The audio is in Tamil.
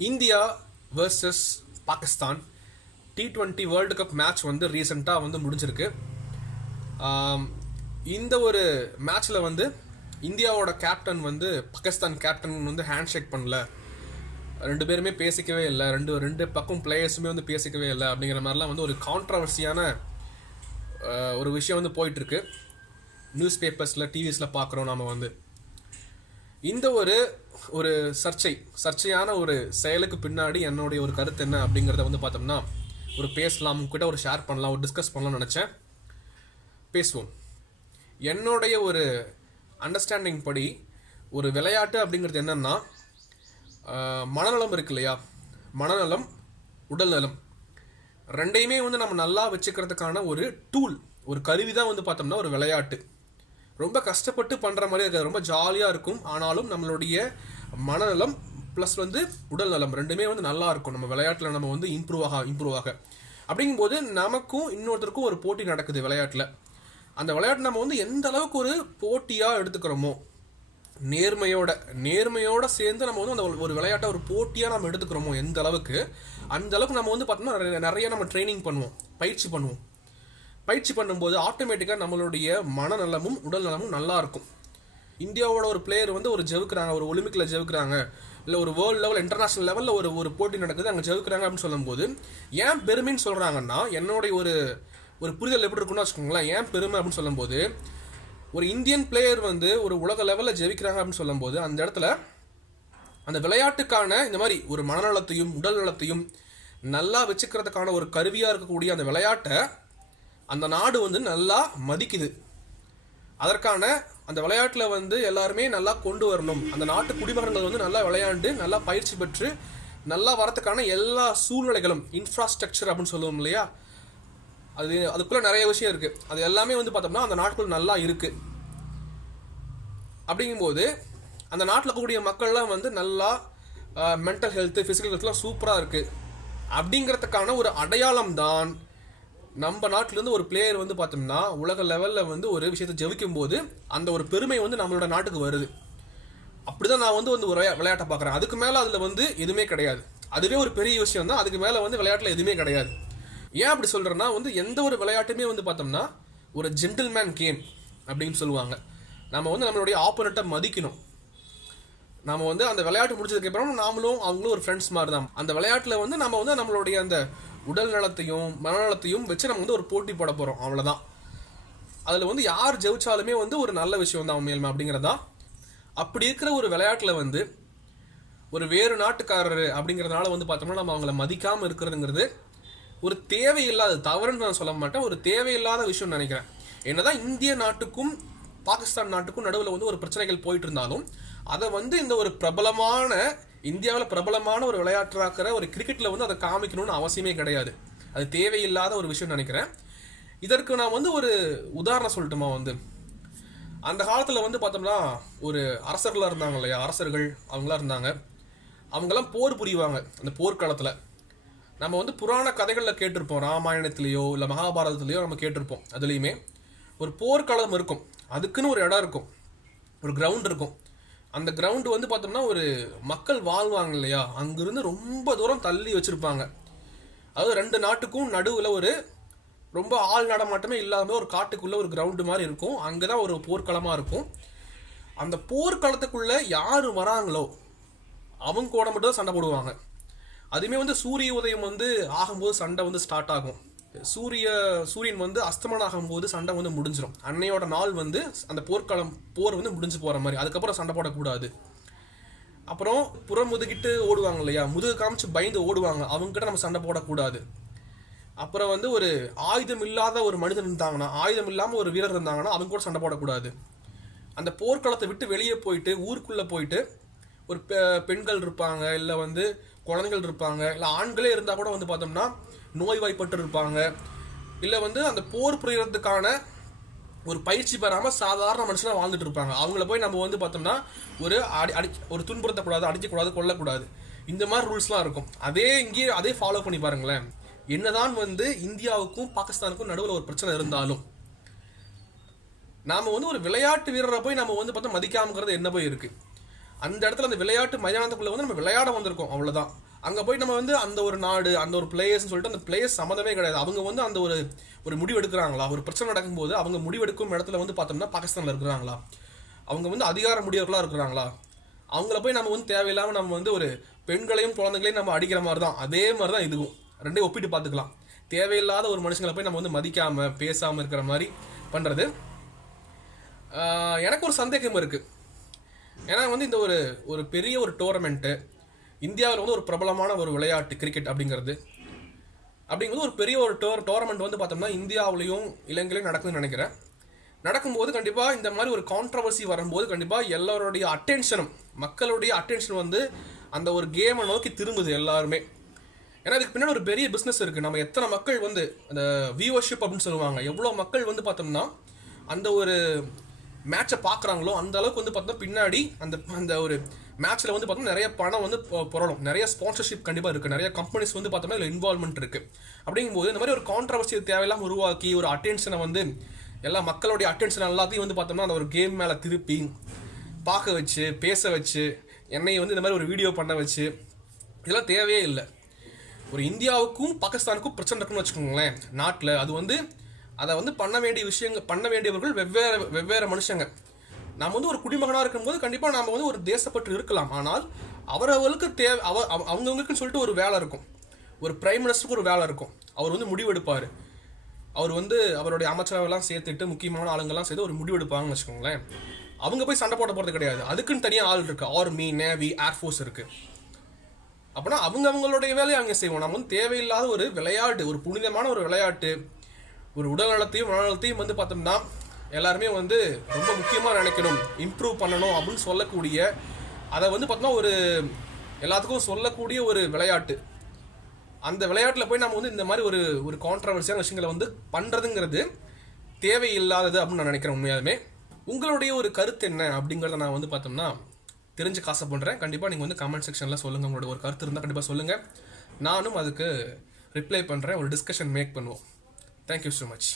India versus Pakistan T20 world cup match வந்து ரீசெண்டாக வந்து முடிஞ்சிருக்கு. இந்த ஒரு மேட்ச்சில் வந்து இந்தியாவோட கேப்டன் வந்து பாகிஸ்தான் கேப்டன் வந்து ஹேண்ட் ஷேக் பண்ணல, ரெண்டு பேருமே பேசிக்கவே இல்லை, ரெண்டு பக்கம் பிளேயர்ஸுமே வந்து பேசிக்கவே இல்லை அப்படிங்கிற மாதிரிலாம் வந்து ஒரு கான்ட்ரவர்சியான ஒரு விஷயம் வந்து போயிட்டுருக்கு. நியூஸ் பேப்பர்ஸில் டிவிஸில் பார்க்குறோம். நாம் வந்து இந்த ஒரு சர்ச்சையான ஒரு செயலுக்கு பின்னாடி என்னுடைய ஒரு கருத்து என்ன அப்படிங்கிறத வந்து பார்த்தோம்னா ஒரு பேசலாம், உங்ககிட்ட ஒரு ஷேர் பண்ணலாம், ஒரு டிஸ்கஸ் பண்ணலாம்னு நினச்சேன். பேசுவோம். என்னுடைய ஒரு அண்டர்ஸ்டாண்டிங் படி ஒரு விளையாட்டு அப்படிங்கிறது என்னன்னா, மனநலம் இருக்கு இல்லையா, மனநலம் உடல்நலம் ரெண்டையுமே வந்து நம்ம நல்லா வச்சுக்கிறதுக்கான ஒரு டூல், ஒரு கருவி தான் வந்து பார்த்தோம்னா ஒரு விளையாட்டு. ரொம்ப கஷ்டப்பட்டு பண்ணுற மாதிரி இருக்காது, ரொம்ப ஜாலியாக இருக்கும். ஆனாலும் நம்மளுடைய மனநலம் ப்ளஸ் வந்து உடல் நலம் ரெண்டுமே வந்து நல்லா இருக்கும். நம்ம விளையாட்டில் நம்ம வந்து இம்ப்ரூவ் ஆக அப்படிங்கும்போது நமக்கும் இன்னொருத்தருக்கும் ஒரு போட்டி நடக்குது விளையாட்டில். அந்த விளையாட்டு நம்ம வந்து எந்த அளவுக்கு ஒரு போட்டியாக எடுத்துக்கிறோமோ, நேர்மையோட சேர்ந்து நம்ம வந்து அந்த ஒரு விளையாட்டை ஒரு போட்டியாக நம்ம எடுத்துக்கிறோமோ எந்த அளவுக்கு, அந்த அளவுக்கு நம்ம வந்து பார்த்தோம்னா நிறைய நம்ம ட்ரைனிங் பண்ணுவோம், பயிற்சி பண்ணும்போது ஆட்டோமேட்டிக்காக நம்மளுடைய மனநலமும் உடல் நலமும் நல்லா இருக்கும். இந்தியாவோட ஒரு பிளேயர் வந்து ஒரு ஜெயிக்கிறாங்க, ஒரு ஒலிம்பிக்கில் ஜெயிக்கிறாங்க, இல்லை ஒரு வேர்ல்டு லெவல் இன்டர்நேஷனல் லெவலில் ஒரு போட்டி நடக்குது, அங்கே ஜெயிக்கிறாங்க அப்படின்னு சொல்லும்போது ஏன் பெருமைன்னு சொல்கிறாங்கன்னா, என்னுடைய ஒரு புரிதல் எப்படி இருக்குன்னு வச்சுக்கோங்களேன். ஏன் பெருமை அப்படின்னு சொல்லும்போது, ஒரு இந்தியன் பிளேயர் வந்து ஒரு உலக லெவலில் ஜெயிக்கிறாங்க அப்படின்னு சொல்லும்போது அந்த இடத்துல அந்த விளையாட்டுக்கான இந்த மாதிரி ஒரு மனநலத்தையும் உடல் நலத்தையும் நல்லா வச்சுக்கிறதுக்கான ஒரு கருவியாக இருக்கக்கூடிய அந்த விளையாட்டை அந்த நாடு வந்து நல்லா மதிக்குது. அதற்கான அந்த விளையாட்டில் வந்து எல்லாருமே நல்லா கொண்டு வரணும், அந்த நாட்டு குடிமகன்கள் வந்து நல்லா விளையாண்டு நல்லா பயிற்சி பெற்று நல்லா வரத்துக்கான எல்லா சூழ்நிலைகளும், இன்ஃப்ராஸ்ட்ரக்சர் அப்படின்னு சொல்லுவோம் இல்லையா, அதுக்குள்ளே நிறைய விஷயம் இருக்குது. அது எல்லாமே வந்து பார்த்தோம்னா அந்த நாட்டுக்குள்ள நல்லா இருக்குது. அப்படிங்கும்போது அந்த நாட்டில் இருக்கக்கூடிய மக்கள்லாம் வந்து நல்லா மென்டல் ஹெல்த்து, ஃபிசிக்கல் ஹெல்த்லாம் சூப்பராக இருக்குது. அப்படிங்கிறதுக்கான ஒரு அடையாளம் தான் நம்ம நாட்டிலேருந்து ஒரு பிளேயர் வந்து பார்த்தோம்னா உலக லெவலில் வந்து ஒரு விஷயத்தை ஜெயிக்கும் போது அந்த ஒரு பெருமை வந்து நம்மளோட நாட்டுக்கு வருது. அப்படிதான் நான் வந்து ஒரு விளையாட்டை பார்க்குறேன். அதுக்கு மேலே அதில் வந்து எதுவுமே கிடையாது. அதுவே ஒரு பெரிய விஷயம் தான். அதுக்கு மேலே வந்து விளையாட்டில் எதுவுமே கிடையாது. ஏன் அப்படி சொல்கிறேன்னா, வந்து எந்த ஒரு விளையாட்டுமே வந்து பார்த்தோம்னா ஒரு ஜென்டில்மேன் கேம் அப்படின்னு சொல்லுவாங்க. நம்ம வந்து நம்மளுடைய ஆப்போனண்ட்டை மதிக்கணும். நம்ம வந்து அந்த விளையாட்டு முடிச்சதுக்கப்புறம் நாமளும் அவங்களும் ஒரு ஃப்ரெண்ட்ஸ் மாதிரி தான். அந்த விளையாட்டில் வந்து நம்ம வந்து நம்மளுடைய அந்த உடல் நலத்தையும் மனநலத்தையும் வச்சு நம்ம வந்து ஒரு போட்டி போட போகிறோம், அவ்வளோதான். அதில் வந்து யார் ஜெயிச்சாலுமே வந்து ஒரு நல்ல விஷயம் தான் உண்மையிலுமே அப்படிங்கிறதா. அப்படி இருக்கிற ஒரு விளையாட்டில் வந்து ஒரு வேறு நாட்டுக்காரர் அப்படிங்கிறதுனால வந்து பார்த்தோம்னா நம்ம அவங்கள மதிக்காமல் இருக்கிறதுங்கிறது ஒரு தேவையில்லாத, தவறுன்னு நான் சொல்ல மாட்டேன், ஒரு தேவையில்லாத விஷயம்னு நினைக்கிறேன். என்னதான் இந்திய நாட்டுக்கும் பாகிஸ்தான் நாட்டுக்கும் நடுவில் வந்து ஒரு பிரச்சனைகள் போயிட்டு இருந்தாலும் அதை வந்து இந்த ஒரு இந்தியாவில் பிரபலமான ஒரு விளையாட்டாக்கிற ஒரு கிரிக்கெட்டில் வந்து அதை காமிக்கணும்னு அவசியமே கிடையாது. அது தேவையில்லாத ஒரு விஷயம் நினைக்கிறேன். இதற்கு நான் வந்து ஒரு உதாரணம் சொல்லட்டுமா, வந்து அந்த காலத்தில் வந்து பார்த்தோம்னா ஒரு அரசர்களாக இருந்தாங்க இல்லையா, அரசர்கள் அவங்களாம் இருந்தாங்க. அவங்கெல்லாம் போர் புரிவாங்க. அந்த போர்க்காலத்தில் நம்ம வந்து புராண கதைகளில் கேட்டிருப்போம், ராமாயணத்துலேயோ இல்லை மகாபாரதத்துலேயோ நம்ம கேட்டிருப்போம். அதுலேயுமே ஒரு போர்க்காலம் இருக்கும், அதுக்குன்னு ஒரு இடம் இருக்கும், ஒரு கிரவுண்ட் இருக்கும். அந்த கிரவுண்டு வந்து பார்த்தோம்னா ஒரு மக்கள் வாழ்வாங்க இல்லையா, அங்கிருந்து ரொம்ப தூரம் தள்ளி வச்சுருப்பாங்க. அதாவது ரெண்டு நாட்டுக்கும் நடுவில் ஒரு ரொம்ப ஆள் நடமாட்டமே இல்லாமல் ஒரு காட்டுக்குள்ளே ஒரு கிரவுண்டு மாதிரி இருக்கும். அங்கே தான் ஒரு போர்க்களமாக இருக்கும். அந்த போர்க்களத்துக்குள்ளே யார் வராங்களோ அவங்க கூட மட்டும் தான் சண்டை போடுவாங்க. அதுவுமே வந்து சூரிய உதயம் வந்து ஆகும்போது சண்டை வந்து ஸ்டார்ட் ஆகும். சூரியன் வந்து அஸ்தமனம் ஆகும்போது சண்டை வந்து முடிஞ்சிடும். அன்னையோட நாள் வந்து அந்த போர் வந்து முடிஞ்சு போகிற மாதிரி. அதுக்கப்புறம் சண்டை போடக்கூடாது. அப்புறம் முதுகிட்டு ஓடுவாங்க இல்லையா, முதுகு காமிச்சு பயந்து ஓடுவாங்க, அவங்ககிட்ட நம்ம சண்டை போடக்கூடாது. அப்புறம் வந்து ஒரு ஆயுதம் இல்லாத ஒரு மனிதன் இருந்தாங்கன்னா, ஆயுதம் இல்லாமல் ஒரு வீரர் இருந்தாங்கன்னா அவங்க கூட சண்டை போடக்கூடாது. அந்த போர்க்களத்தை விட்டு வெளியே போயிட்டு ஊருக்குள்ளே போயிட்டு ஒரு பெண்கள் இருப்பாங்க, இல்லை வந்து குழந்தைகள் இருப்பாங்க, இல்லை ஆண்களே இருந்தால் கூட வந்து பார்த்தோம்னா நோய்வாய்ப்பட்டு இருப்பாங்க, இல்லை வந்து அந்த போர் புரியறதுக்கான ஒரு பயிற்சி பெறாமல் சாதாரண மனுஷனாக வாழ்ந்துட்டு இருப்பாங்க. அவங்கள போய் நம்ம வந்து பார்த்தோம்னா ஒரு துன்புறுத்தக்கூடாது, அடிக்கக்கூடாது, கொல்லக்கூடாது, இந்த மாதிரி ரூல்ஸ்லாம் இருக்கும். இங்கேயே அதே ஃபாலோ பண்ணி பாருங்களேன். என்னதான் வந்து இந்தியாவுக்கும் பாகிஸ்தானுக்கும் நடுவில் ஒரு பிரச்சனை இருந்தாலும் நாம வந்து ஒரு விளையாட்டு வீரரை போய் நம்ம வந்து பார்த்தா மதிக்காமங்கிறது என்ன போய் இருக்கு. அந்த இடத்துல அந்த விளையாட்டு மைதானத்துக்குள்ளே வந்து நம்ம விளையாட வந்திருக்கோம், அவ்வளோதான். அங்கே போய் நம்ம வந்து அந்த ஒரு நாடு, அந்த ஒரு பிளேயர்ஸ்னு சொல்லிட்டு அந்த பிளேயர்ஸ் சம்மந்தமே கிடையாது. அவங்க வந்து அந்த ஒரு முடிவு எடுக்கிறாங்களா, ஒரு பிரச்சனை நடக்கும்போது அவங்க முடிவெடுக்கும் இடத்துல வந்து பார்த்தோம்னா பாகிஸ்தானில் இருக்கிறாங்களா, அவங்க வந்து அதிகார முடியவர்களாக இருக்கிறாங்களா, அவங்கள போய் நம்ம வந்து தேவையில்லாமல் நம்ம வந்து ஒரு பெண்களையும் குழந்தைகளையும் நம்ம அடிக்கிற மாதிரி தான், அதே மாதிரி தான் இதுவும். ரெண்டையும் ஒப்பிட்டு பார்த்துக்கலாம். தேவையில்லாத ஒரு மனுஷங்களை போய் நம்ம வந்து மதிக்காமல் பேசாமல் இருக்கிற மாதிரி பண்ணுறது. எனக்கு ஒரு சந்தேகம் இருக்குது. ஏன்னா வந்து இந்த ஒரு பெரிய ஒரு டோர்னமெண்ட்டு, இந்தியாவில் வந்து ஒரு பிரபலமான ஒரு விளையாட்டு கிரிக்கெட் அப்படிங்கிறது ஒரு பெரிய ஒரு டோர்னமெண்ட் வந்து பார்த்தோம்னா இந்தியாவிலையும் இலங்கையிலையும் நடக்குதுன்னு நினைக்கிறேன். நடக்கும்போது கண்டிப்பாக இந்த மாதிரி ஒரு கான்ட்ரவர்சி வரும்போது கண்டிப்பாக எல்லாருடைய அட்டென்ஷனும், மக்களுடைய அட்டென்ஷன் வந்து அந்த ஒரு கேமை நோக்கி திரும்புது எல்லாருமே. ஏன்னா அதுக்கு பின்னாடி ஒரு பெரிய பிஸ்னஸ் இருக்குது. நம்ம எத்தனை மக்கள் வந்து அந்த வியூவர்ஷிப் அப்படின்னு சொல்லுவாங்க, எவ்வளோ மக்கள் வந்து பார்த்தோம்னா அந்த ஒரு மேட்சை பார்க்குறாங்களோ அந்த அளவுக்கு வந்து பார்த்தோம்னா பின்னாடி அந்த ஒரு மேட்ச்சில் வந்து பார்த்தோம்னா நிறைய பணம் வந்து புரளும், நிறைய ஸ்பான்சர்ஷிப் கண்டிப்பாக இருக்குது, நிறைய கம்பெனிஸ் வந்து பார்த்தோம்னா இதில் இன்வால்மெண்ட் இருக்குது. அப்படிங்கும்போது இந்த மாதிரி ஒரு கான்ட்ரவர்சியை தேவையெல்லாம் உருவாக்கி ஒரு அட்டென்ஷனை வந்து எல்லா மக்களுடைய அட்டென்ஷன் எல்லாத்தையும் வந்து பார்த்தோம்னா அந்த ஒரு கேம் மேலே திருப்பி பார்க்க வச்சு பேச வச்சு என்னை வந்து இந்த மாதிரி ஒரு வீடியோ பண்ண வச்சு இதெல்லாம் தேவையே இல்லை. ஒரு இந்தியாவுக்கும் பாகிஸ்தானுக்கும் பிரச்சனை இருக்குன்னு வச்சுக்கோங்களேன் நாட்டில், அது வந்து அதை வந்து பண்ண வேண்டியவர்கள் வெவ்வேறு மனுஷங்க. நம்ம வந்து ஒரு குடிமகனாக இருக்கும்போது கண்டிப்பாக நம்ம வந்து ஒரு தேசப்பற்று இருக்கலாம். ஆனால் அவரவர்களுக்கு அவங்கவுங்களுக்குன்னு சொல்லிட்டு ஒரு வேலை இருக்கும். ஒரு பிரைம் மினிஸ்டருக்கு ஒரு வேலை இருக்கும். அவர் வந்து முடிவெடுப்பார். அவர் வந்து அவருடைய அமைச்சரவெல்லாம் சேர்த்துட்டு முக்கியமான ஆளுங்கள்லாம் சேர்த்து ஒரு முடிவெடுப்பாங்கன்னு வச்சுக்கோங்களேன். அவங்க போய் சண்டை போட போகிறது கிடையாது. அதுக்குன்னு தனியாக ஆள் இருக்குது. ஆர்மி, நேவி, ஏர்ஃபோர்ஸ் இருக்குது. அப்படின்னா அவங்களுடைய வேலையை அவங்க செய்வோம். நம்ம வந்து தேவையில்லாத ஒரு விளையாட்டு, ஒரு புனிதமான ஒரு விளையாட்டு, ஒரு உடல் நலத்தையும் மனநலத்தையும் வந்து பார்த்தோம்னா எல்லாருமே வந்து ரொம்ப முக்கியமாக நினைக்கணும், இம்ப்ரூவ் பண்ணணும் அப்படின்னு சொல்லக்கூடிய, அதை வந்து பார்த்தோம்னா ஒரு எல்லாத்துக்கும் சொல்லக்கூடிய ஒரு விளையாட்டு. அந்த விளையாட்டில் போய் நம்ம வந்து இந்த மாதிரி ஒரு கான்ட்ரவர்சியான விஷயங்களை வந்து பண்ணுறதுங்கிறது தேவையில்லாதது அப்படின்னு நான் நினைக்கிறேன். உண்மையாலுமே உங்களுடைய ஒரு கருத்து என்ன அப்படிங்கிறத நான் வந்து பார்த்தோம்னா தெரிஞ்சுக்க ஆசைப்படுறேன். கண்டிப்பாக நீங்கள் வந்து கமெண்ட் செக்ஷனில் சொல்லுங்கள். உங்களோட ஒரு கருத்து இருந்தால் கண்டிப்பாக சொல்லுங்கள். நானும் அதுக்கு ரிப்ளை பண்ணுறேன். ஒரு டிஸ்கஷன் மேக் பண்ணுவோம். Thank you so much.